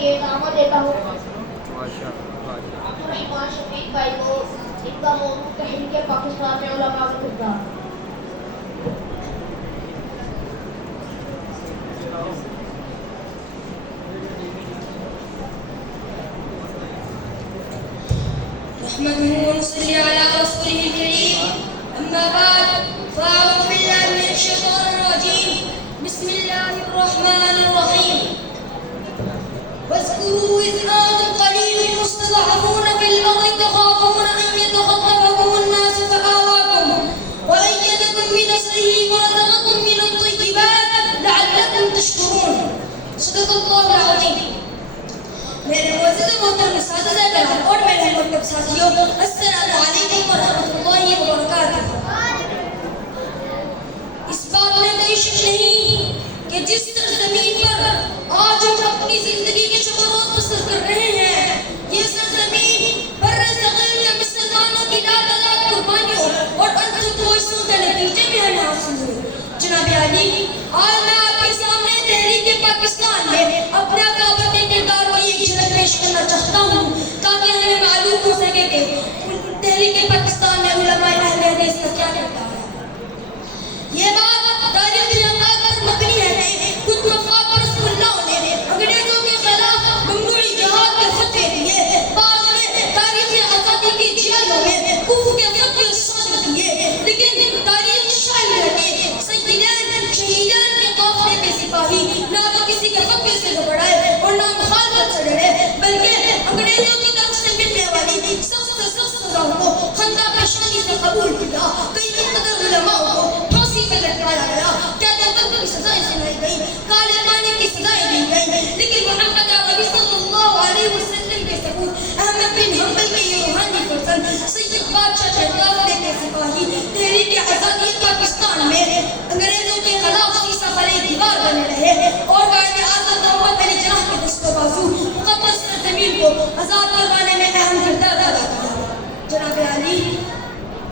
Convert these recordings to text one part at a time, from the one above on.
لیے دعوت دیتا ہوں عبدالرحمان شفیق بھائی کو. ان کا موضوع تحریک پاکستان میں علماء کا کردار. نحمده ونصلي على رسوله الكريم. أما بعد فأعوذ بالله من الشيطان الرجيم. بسم الله الرحمن الرحيم. واذكروا إذ أنتم قليل مستضعفون في الأرض تخافون أن يتخطفكم الناس فآواكم وأيدكم بنصره ورزقكم من الطيبات لعلكم تشكرون. صدق الله العظيم. میرے معزز محترم اساتذہ کرام اور میرے مکتب ساتھیوں، السلام علیکم ورحمۃ اللہ وبرکاتہ. اس بات میں کوئی شک نہیں کہ جس سرزمین پر آج ہم اپنی زندگی کے شب و روز بسر کر رہے ہیں، یہ سرزمین بر صغیر کے مسلمانوں کی لاتعداد قربانیوں اور انتھک کوششوں کے نتیجے میں ہمیں حاصل ہوئی. جناب عالی، آج میں آپ کے سامنے تحریک پاکستان میں اپنے اکابر کے کردار کو ایک جھلک پیش کرنا چاہتا ہوں تاکہ ہمیں معلوم ہو سکے کہ تحریک پاکستان میں علماء اہل حدیث کا کیا کردار ہے. یہ بات تاریخی حقائق پر مبنی ہے. خود وفات رسول اللہ نے انگریزوں کے خلاف ممنوعی جہاد کے فتوے دیے. بعض نے تاریخی آزادی کی جیلوں میں کفر کے فتوے صادر کیے. لیکن تاریخ شاہد ہے کہ سیدان شہیدان کے قافلے کے سپاہی نہ تو کسی کے فتوے سے گھبرائے اور نہ مخالفت سے ڈرے، بلکہ انگریزوں کی طرف سے ملنے والی سخت سے سخت سزاؤں کو خندہ پیشانی سے قبول کیا. کئی قدر علماء کو پھانسی پہ لٹکایا گیا، قید قتل کی سزائیں سنائی گئی، کالے پانی کی سزائیں دی گئی. لیکن محمد عربی صلی اللہ علیہ وسلم کے ثبوت، احمد بن حنبل کے یہ روحانی فرزند، سید بادشاہ کے قافلے کے سپاہی تحریک آزادی پاکستان میں انگریزوں کے خلاف سیسہ بھرے دیوار بنے رہے اور قائد اعظم محمد علی جناح کے دست و بازو مقدس سرزمین کو آزاد کروانے میں اہم کردار ادا کیا. جناب عالی،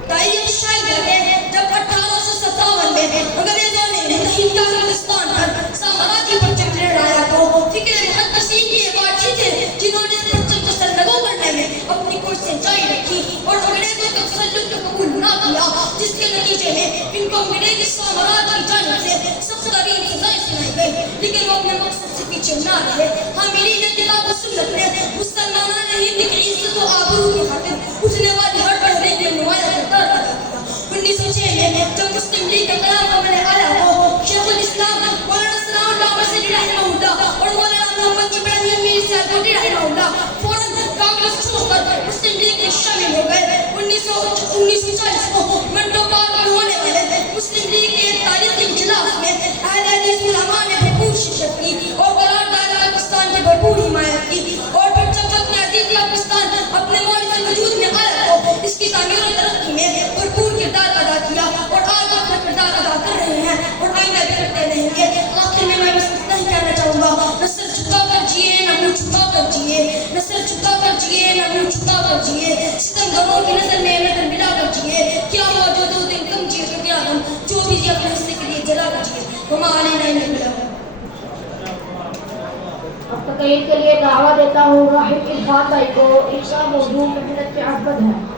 تاریخ شاہد ہے جب 1857 میں انگریزوں نے متحدہ ہندوستان پر سامراجی پرچم لہرایا تو فکر محدثین یہ واجی تھے جنہوں نے اس پرچم کو سرنگوں کرنے میں اپنی کوششیں جاری رکھی اور انگریزوں کے تسلط کو قبول نہ کیا، جس کے نتیجے میں ان کو انگریزی سامراج کی جانب سے سخت ترین سزائیں سنائی گئی. لیکن وہ اپنے مقصد سے پیچھے نہ رہے. حاملین کتاب و سنت نے مسلمانان ہند کی عزت و آبرو کی خاطر اٹھنے والی ہر بڑھنے میں نمایاں کردار ادا کیا. 1906 میں جب مسلم لیگ کا قیام عمل آیا تو شیخ الاسلام مولانا ثناء اللہ مرسلی رحمہ اللہ اور مولانا محمد ابراہیم میر سیالکوٹی رحمہ اللہ فوراً کانگریس چھوڑ کر مسلم لیگ میں شامل ہو گئے. 1940 کو منڈوبار میں ہونے والے مسلم لیگ کے تاریخی اجلاس میں اہل حدیث علماء نے بھرپور شرکت کی اور قرارداد پاکستان کی بھرپور حمایت کی. اور پھر جب وقت عزیز پاکستان اپنے مولد وجود میں آیا تو اس کی تعمیر و ترقی میں بھرپور کردار ادا کیا اور آج اپنا کردار ادا کر رہے ہیں اور آئندہ بھی کرتے رہیں گے. آخر میں بس اتنا ہی کہنا چاہوں گا، نہ سر جھکا کر جیے نہ منہ چھپا کر جیے، نہ سر جھکا کر جیے نہ منہ چھپا کر جیے، ستمگروں کی نظر میں نظر ملا کر جیے. کیا ہوا جو 2 دن کم جیے تو کیا ہم جو بھی جی اپنے حصے کے لیے جلا کر جیے. وما علینا الا البلاغ. اب تقریر کے لیے دعوت دیتا ہوں راحل عرفان بھائی کو. ان کا موضوع محنت کے عظمت ہے.